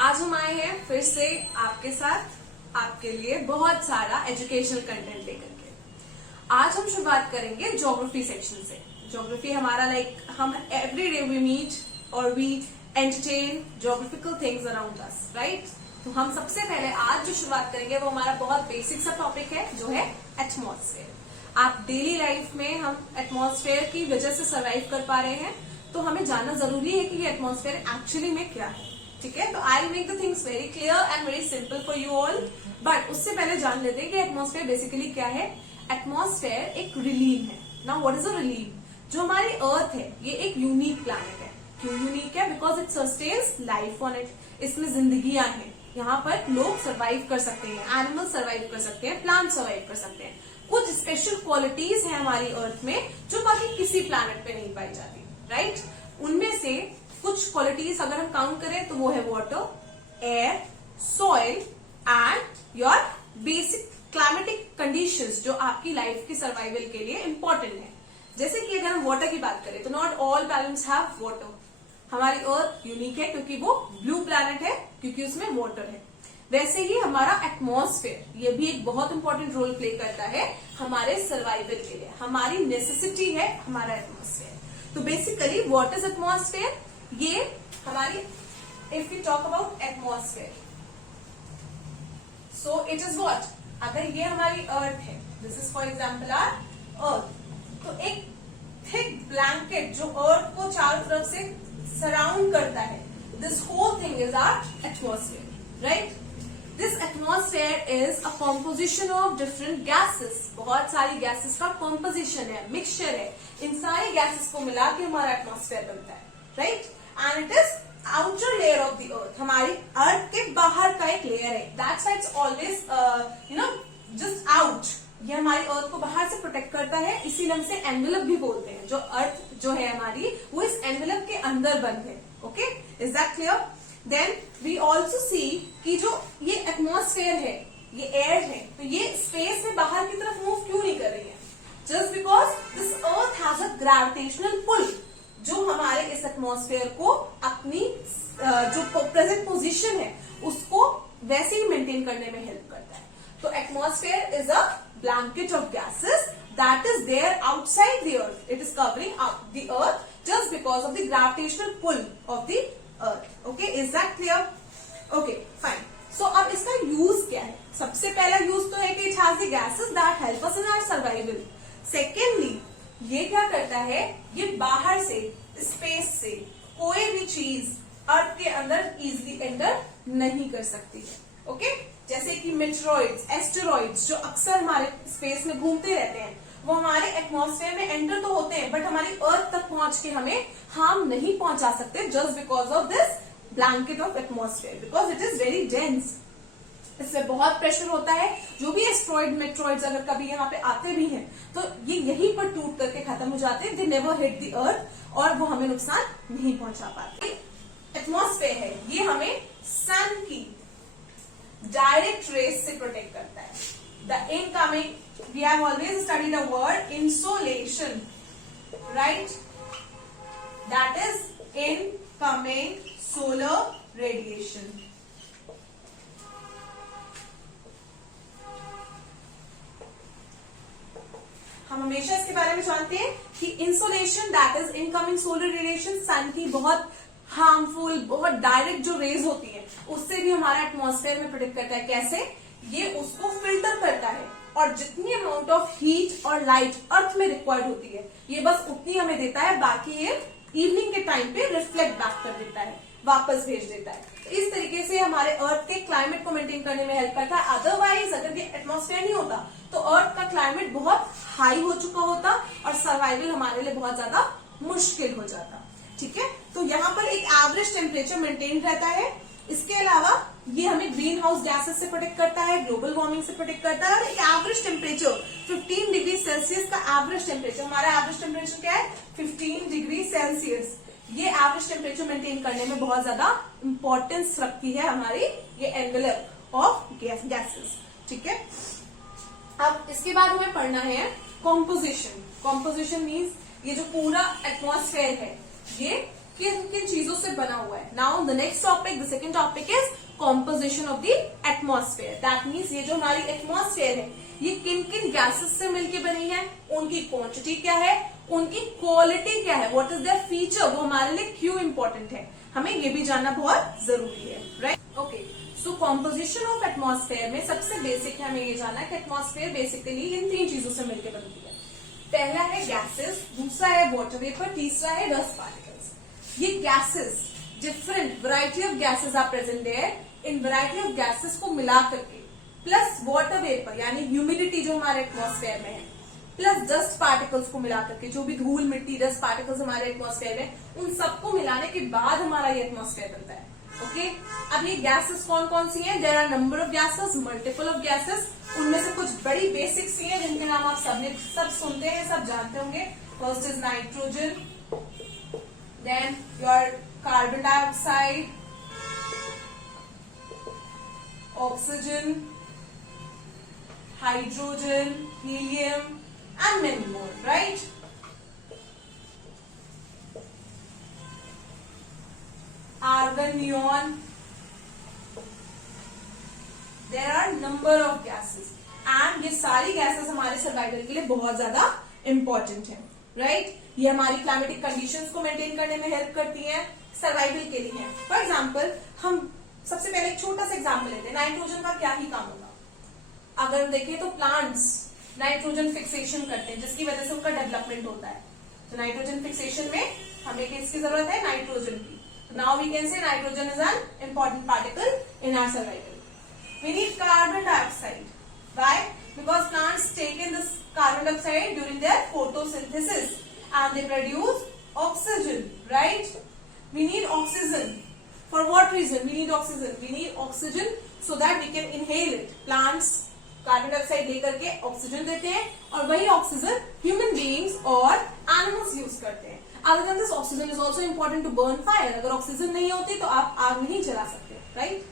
आज हम आए हैं फिर से आपके साथ आपके लिए बहुत सारा एजुकेशनल कंटेंट लेकर के। आज हम शुरुआत करेंगे ज्योग्राफी सेक्शन से। ज्योग्राफी हमारा हम एवरी डे वी मीट और we entertain geographical things around us, right. तो हम सबसे पहले आज जो शुरुआत करेंगे वो हमारा बहुत बेसिक सा टॉपिक है जो है एटमॉस्फेयर। आप डेली लाइफ में हम एटमॉस्फेयर की वजह से सर्वाइव कर पा रहे हैं, तो हमें जानना जरूरी है कि ये एटमॉस्फेयर एक्चुअली में क्या है। ठीक है, तो I make the things very clear and very simple for you all. But उससे पहले जान लेते हैं कि एटमॉस्फेयर बेसिकली क्या है। एटमॉस्फेयर एक रिलीव है। Now what is a relieve? जो हमारी अर्थ है ये एक यूनिक प्लैनेट है। क्यों यूनिक है? Because it sustains life on it. इसमें जिंदगियां हैं, यहाँ पर लोग सर्वाइव कर सकते हैं, एनिमल सर्वाइव कर सकते हैं, प्लांट सर्वाइव कर सकते हैं। कुछ स्पेशल क्वालिटीज हैं हमारी अर्थ में जो बाकी किसी प्लैनेट पे नहीं पाई जाती, राइट। उनमें से कुछ क्वालिटीज अगर हम काउंट करें तो वो है water, air, soil and your basic climatic conditions जो आपकी लाइफ की सर्वाइवल के लिए इंपॉर्टेंट है। जैसे कि अगर हम वाटर की बात करें तो not all planets have water. हमारी अर्थ यूनिक है क्योंकि वो ब्लू प्लैनेट है, क्योंकि उसमें वाटर है। वैसे ही हमारा एटमॉस्फेयर ये भी एक बहुत इंपॉर्टेंट रोल प्ले करता है हमारे सर्वाइवल के लिए। हमारी नेसेसिटी है हमारा एटमॉस्फेयर। तो बेसिकली व्हाट इज एटमॉस्फेयर? ये हमारी, if you talk about atmosphere, so it is what, अगर ये हमारी अर्थ है, this is for example our earth, तो एक थिक ब्लैंकेट जो अर्थ को चारों तरफ से सराउंड करता है, this whole thing is our atmosphere, right. This atmosphere is a composition of different gases. बहुत सारी गैसेस का कॉम्पोजिशन है, मिक्सचर है। इन सारी गैसेस को मिला के हमारा एटमॉस्फेयर बनता है, right. And it is outer layer of the earth. हमारी अर्थ के बाहर का एक लेयर है। That's why it's always just out. ये हमारी अर्थ को बाहर से प्रोटेक्ट करता है, इसीलिए हम इसे एनवेलप भी बोलते हैं। जो अर्थ जो है हमारी वो इस एनवेलप के अंदर बंद है। Okay, is that clear? Then we also see कि जो ये एटमॉस्फेयर है, ये एयर है, तो ये स्पेस में बाहर की तरफ मूव क्यों नहीं कर रही है? Just because this earth has a gravitational pull जो हमारे इस एटमॉस्फेयर को अपनी जो प्रेजेंट पोजीशन है उसको वैसे ही मेंटेन करने में हेल्प करता है। तो atmosphere is a blanket of gases that is there outside the earth. It is covering up the earth just because of the gravitational pull of the earth. Okay, is that clear? Okay, fine. So अब इसका use क्या है? सबसे पहला use तो है कि it has the gases that help us in our survival. Secondly, ये क्या करता है? ये बाहर से, स्पेस से कोई भी चीज अर्थ के अंदर इजिली एंटर नहीं कर सकती है। ओके, जैसे कि मेटेरॉइड्स, एस्टेरॉइड्स जो अक्सर हमारे स्पेस में घूमते रहते हैं, वो हमारे एटमॉस्फेयर में एंटर तो होते हैं बट हमारी अर्थ तक पहुंच के हमें हार्म नहीं पहुंचा सकते, just because of this blanket of atmosphere, because it is very dense. इसमें बहुत प्रेशर होता है। जो भी एस्ट्रॉइड, मेट्रॉइड्स अगर कभी यहाँ पे आते भी हैं तो ये यहीं पर टूट करके खत्म हो जाते हैं। They never hit the earth और वो हमें नुकसान नहीं पहुंचा पाते। एटमॉस्फेयर है ये हमें सन की डायरेक्ट रेस से प्रोटेक्ट करता है। The incoming, we have always studied a word insolation, right, that is incoming solar radiation. हम हमेशा इसके बारे में जानते हैं कि insolation that is incoming solar radiation, sun की बहुत हार्मफुल, बहुत डायरेक्ट जो रेज होती है उससे भी हमारा एटमॉस्फेयर में प्रोटेक्ट करता है। कैसे? ये उसको फिल्टर करता है और जितनी अमाउंट ऑफ हीट और लाइट अर्थ में रिक्वायर्ड होती है ये बस उतनी हमें देता है, बाकी ये इवनिंग के टाइम पे रिफ्लेक्ट बैक कर देता है, वापस भेज देता है। तो इस तरीके से हमारे अर्थ के क्लाइमेट को मेंटेन करने में हेल्प करता है। अदरवाइज अगर ये एटमॉस्फेयर नहीं होता तो अर्थ का क्लाइमेट बहुत हाई हो चुका होता और सर्वाइवल हमारे लिए बहुत ज्यादा मुश्किल हो जाता। ठीक है, तो यहाँ पर एक एवरेज टेम्परेचर मेंटेन रहता है। इसके अलावा ये हमें ग्रीन हाउस गैसेस से प्रोटेक्ट करता है, ग्लोबल वार्मिंग से प्रोटेक्ट करता है। और एक एवरेज टेम्परेचर 15 डिग्री सेल्सियस का एवरेज टेम्परेचर, हमारा एवरेज टेम्परेचर क्या है? 15 डिग्री सेल्सियस। ये एवरेज टेम्परेचर मेंटेन करने में बहुत ज्यादा इंपॉर्टेंस रखती है हमारी ये एनवेलप ऑफ गैसेस। ठीक है, अब इसके बाद हमें पढ़ना है कॉम्पोजिशन। कॉम्पोजिशन मीन्स ये जो पूरा एटमॉस्फेयर है ये किन किन चीजों से बना हुआ है। Now the next topic, the second topic is composition of the atmosphere. That means ये जो हमारी एटमॉस्फेयर है ये किन किन गैसेस से मिलकर बनी है, उनकी क्वांटिटी क्या है, उनकी क्वालिटी क्या है, व्हाट इज देयर फीचर, वो हमारे लिए क्यों इंपॉर्टेंट है, हमें ये भी जानना बहुत जरूरी है, right. Okay, so composition of atmosphere में सबसे बेसिक है हमें ये जानना है कि एटमॉस्फेयर बेसिकली इन 3 चीजों से मिलकर बनती है। पहला है गैसेस, दूसरा है वाटर वेपर, तीसरा है डस्ट पार्टिकल्स। ये gases, different variety of gases are present there, इन वैरायटी ऑफ गैसेस को मिला करके प्लस वाटर वेपर यानी ह्यूमिडिटी जो हमारे एटमॉस्फेयर में है, प्लस डस्ट पार्टिकल्स को मिला करके, जो भी धूल मिट्टी डस्ट पार्टिकल्स हमारे एटमॉस्फेयर में, उन सबको मिलाने के बाद हमारा ये एटमॉस्फेयर बनता है। ओके, अब ये गैसेस कौन कौन सी हैं? There are number of gases, multiple of gases. उनमें से कुछ बड़ी बेसिक सी हैं जिनके नाम आप सब सुनते हैं, सब जानते होंगे। First is nitrogen, then your carbon dioxide, oxygen, hydrogen, helium and many more, right? Argon, neon. There are number of gases and ये सारी गैसेस हमारे सर्वाइवल के लिए बहुत ज्यादा इंपॉर्टेंट है, राइट? ये हमारी क्लाइमेटिक कंडीशंस को मेंटेन करने में हेल्प करती हैं, सर्वाइवल के लिए है। फॉर एग्जाम्पल, हम सबसे पहले एक छोटा सा एग्जाम्पल लेते हैं। नाइट्रोजन का क्या ही काम होगा? अगर हम देखें तो प्लांट्स नाइट्रोजन फिक्सेशन करते हैं जिसकी वजह से उनका डेवलपमेंट होता है। तो नाइट्रोजन फिक्सेशन में हमें किसकी जरूरत है? नाइट्रोजन की। Now we can say nitrogen is an important particle in our survival. We need carbon dioxide. Why? Because plants take in this carbon dioxide during their photosynthesis and they produce oxygen, right? We need oxygen. For what reason we need oxygen? We need oxygen so that we can inhale it. Plants carbon dioxide लेकर के oxygen देते हैं और वही oxygen human beings और animals use करते हैं। Other than this oxygen is also important to burn fire. अगर ऑक्सीजन नहीं होती तो आप आग नहीं जला सकते, right?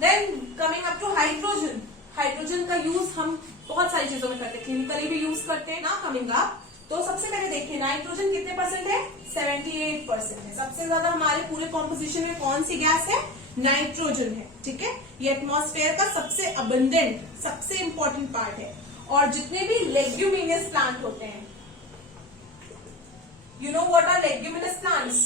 Then coming up to hydrogen. Hydrogen का यूज हम बहुत सारी चीजों में करते हैं, केमिकली भी यूज करते हैं ना। कमिंग अप तो सबसे पहले देखिए नाइट्रोजन कितने परसेंट है? 78% है। सबसे ज्यादा हमारे पूरे कॉम्पोजिशन में कौन सी गैस है? नाइट्रोजन है, ठीक है? ये एटमॉस्फेयर का सबसे अबंडेंट, सबसे इंपॉर्टेंट पार्ट है। और जितने भी लेग्यूमिनस प्लांट होते हैं, you know what are leguminous plants?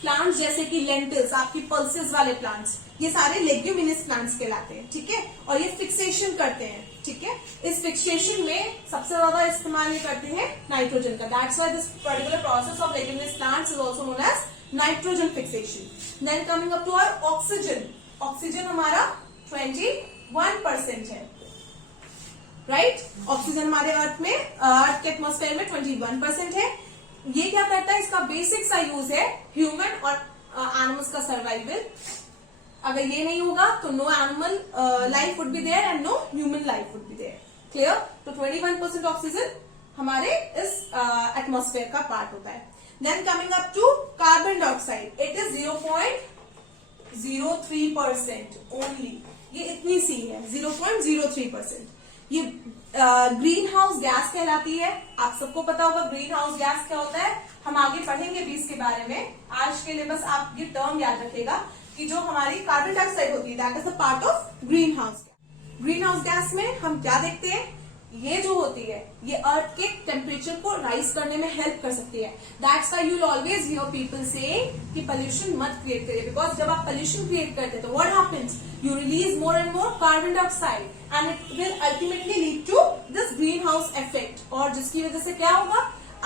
Plants जैसे कि लेंटिल्स, आपकी पल्सेस वाले प्लांट्स, ये सारे लेग्यूमिनस प्लांट्स कहलाते हैं, ठीक है? और ये फिक्सेशन करते हैं, ठीक है? इस फिक्सेशन में सबसे ज्यादा इस्तेमाल ये करते हैं नाइट्रोजन का। That's why this particular process of leguminous plants is also known as nitrogen fixation. Then coming up to our oxygen. Oxygen हमारा 21% है, राइट? ऑक्सीजन हमारे अर्थ के एटमॉस्फेयर में 21% है। ये क्या करता है? इसका बेसिक सा यूज है ह्यूमन और एनिमल्स का सर्वाइवल। अगर ये नहीं होगा तो no animal life would be there and no human life would be there. Clear? तो 21% ऑक्सीजन हमारे इस एटमॉस्फेयर का पार्ट होता है। Then coming up to carbon dioxide, it is 0.03% only. ये इतनी सी है, 0.03%। ये ग्रीन हाउस गैस कहलाती है। आप सबको पता होगा ग्रीन हाउस गैस क्या होता है, हम आगे पढ़ेंगे भी इसके बारे में। आज के लिए बस आप ये टर्म याद रखेगा कि जो हमारी कार्बन डाइऑक्साइड होती है that is the part of green house gas. Green house gas में हम क्या देखते हैं? ये जो होती है ये अर्थ के टेम्परेचर को राइज करने में हेल्प कर सकती है। That's why you will always here people से कि पोल्यूशन मत क्रिएट करिए, बिकॉज जब आप पोल्यूशन क्रिएट करते हैं तो what happens? You release more and more carbon dioxide and it will ultimately lead to this green house effect. और जिसकी वजह से क्या होगा?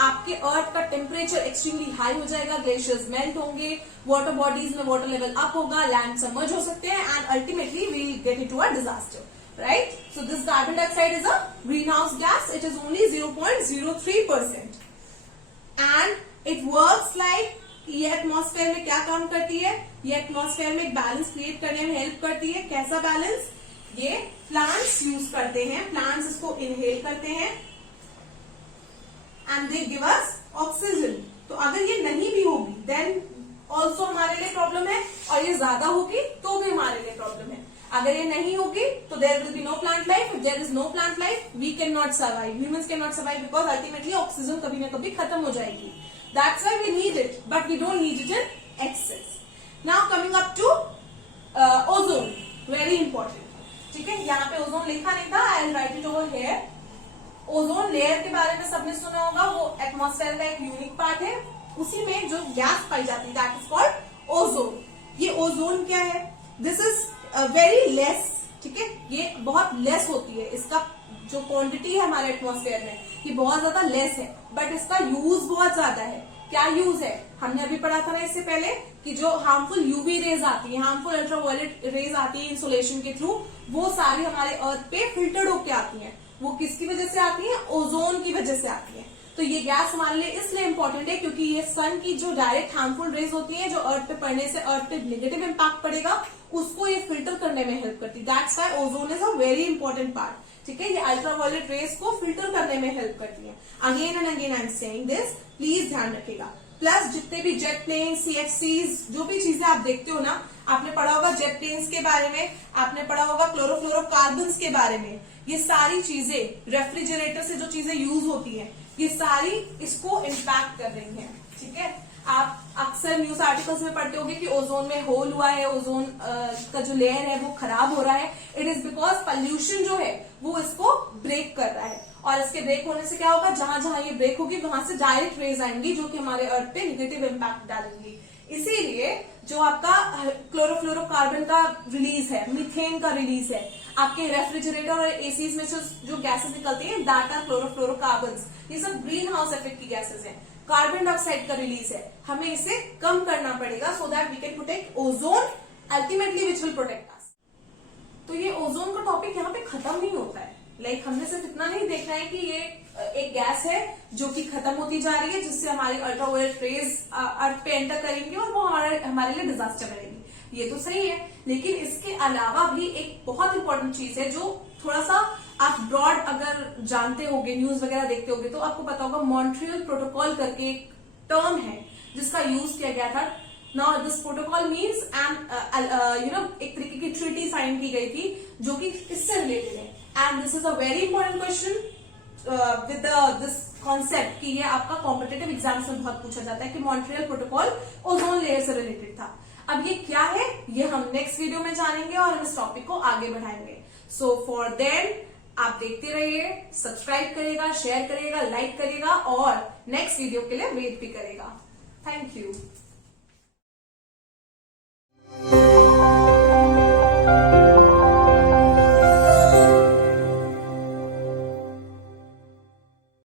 आपके अर्थ का टेम्परेचर एक्सट्रीमली हाई हो जाएगा, ग्लेशियर्स मेल्ट होंगे, वाटर बॉडीज में वाटर लेवल अप होगा, लैंड सबमर्ज हो सकते हैं and ultimately we will get into a disaster, right? So this carbon dioxide is a greenhouse gas. It is only 0.03%. And it works like ये atmosphere में क्या काम करती है? ये एटमॉस्फेयर में एक बैलेंस क्रिएट करने में हेल्प करती है। कैसा बैलेंस? ये प्लांट्स यूज करते हैं, प्लांट्स इसको इनहेल करते हैं and they give us oxygen. तो अगर ये नहीं भी होगी देन ऑल्सो हमारे लिए प्रॉब्लम है, और ये ज्यादा होगी तो भी हमारे लिए प्रॉब्लम है। अगर ये नहीं होगी तो there will be no plant life. If there is no plant life we can not survive, humans can not survive, because ultimately oxygen कभी ना कभी खत्म हो जाएगी। That's why we need it, but we don't need it in excess. Now coming up to ozone, very important, ठीक है। यहाँ पे ओजोन लिखा नहीं था, I will write it over here. Ozone layer के बारे में सबने सुना होगा, वो एटमॉस्फेयर का एक यूनिक पार्ट है, उसी में जो गैस पाई जाती है दैट इज कॉल्ड ओजोन। ये ओजोन क्या है, दिस इज वेरी लेस, ठीक है, ये बहुत लेस होती है, इसका जो क्वांटिटी है हमारे एटमॉस्फेयर में ये बहुत ज्यादा लेस है, बट इसका यूज बहुत ज्यादा है। क्या यूज है, हमने अभी पढ़ा था ना इससे पहले कि जो हार्मफुल यूवी रेज आती है, हार्मफुल अल्ट्रावायलेट रेज आती है इंसोलेशन के थ्रू, वो सारी हमारे अर्थ पे फिल्टर्ड होके आती है। वो किसकी वजह से आती है, ओजोन की वजह से आती है। तो ये गैस हमारे लिए इसलिए इंपॉर्टेंट है क्योंकि ये सन की जो डायरेक्ट हार्मफुल रेज होती है, जो अर्थ पे पड़ने से अर्थ पे नेगेटिव इंपैक्ट पड़ेगा, उसको ये फिल्टर करने में हेल्प करती है। That's why ozone is a very important part, ठीक है। ये अल्ट्रावायलेट रेज को फिल्टर करने में हेल्प करती है। Again and again I am saying this, please ध्यान रखिएगा। प्लस जितने भी जेट प्लेन, सीएफसीज, जो भी चीजें आप देखते हो ना, आपने पढ़ा होगा जेट प्लेन्स के बारे में, आपने पढ़ा होगा क्लोरोफ्लोरोकार्बन्स के बारे में, ये सारी चीजें रेफ्रिजरेटर से जो चीजें यूज होती है, ये सारी इसको इम्पैक्ट कर रही हैं, ठीक है। आप अक्सर न्यूज आर्टिकल्स में पढ़ते होंगे कि ओजोन में होल हुआ है, ओजोन का जो लेयर है वो खराब हो रहा है। इट इज बिकॉज पॉल्यूशन जो है वो इसको ब्रेक कर रहा है, और इसके ब्रेक होने से क्या होगा, जहां जहां ये ब्रेक होगी वहां से डायरेक्ट रेज आएंगी जो कि हमारे अर्थ पे निगेटिव इम्पैक्ट डालेंगी। इसीलिए जो आपका क्लोरोफ्लोरोकार्बन का रिलीज है, मीथेन का रिलीज है, आपके रेफ्रिजरेटर और एसीज में से जो गैसेस निकलती हैं दैट आर क्लोरोफ्लोरोकार्बन्स, ये सब ग्रीन हाउस इफेक्ट की गैसेस हैं। कार्बन डाइऑक्साइड का रिलीज है, हमें इसे कम करना पड़ेगा so that we can protect ozone, ultimately which will protect us. तो ये ओजोन का टॉपिक यहाँ पे खत्म नहीं होता है। लाइक हमने सिर्फ इतना नहीं देखना है कि ये एक गैस है जो कि खत्म होती जा रही है, जिससे हमारी अल्ट्रावायलेट रेज अर्थ पे एंटर करेंगे और वो हमारे लिए डिजास्टर बनेगी। ये तो सही है, लेकिन इसके अलावा भी एक बहुत इंपॉर्टेंट चीज है जो थोड़ा सा आप ब्रॉड अगर जानते होगे, न्यूज वगैरह देखते होगे, तो आपको पता होगा मॉन्ट्रियल प्रोटोकॉल करके एक टर्म है जिसका यूज किया गया था। नाउ दिस प्रोटोकॉल मीन्स एक तरीके की ट्रीटी साइन की गई थी जो कि इससे रिलेटेड है। And this is a very important question with this concept कि ये आपका कॉम्पिटेटिव एग्जाम्स में बहुत पूछा जाता है कि मॉन्ट्रियल प्रोटोकॉल ओजोन लेयर से रिलेटेड था। अब ये क्या है, ये हम नेक्स्ट वीडियो में जानेंगे और हम इस टॉपिक को आगे बढ़ाएंगे। सो फॉर देन आप देखते रहिए, सब्सक्राइब करिएगा, शेयर करिएगा, लाइक करिएगा और नेक्स्ट वीडियो के लिए वेट भी करेगा। Thank you.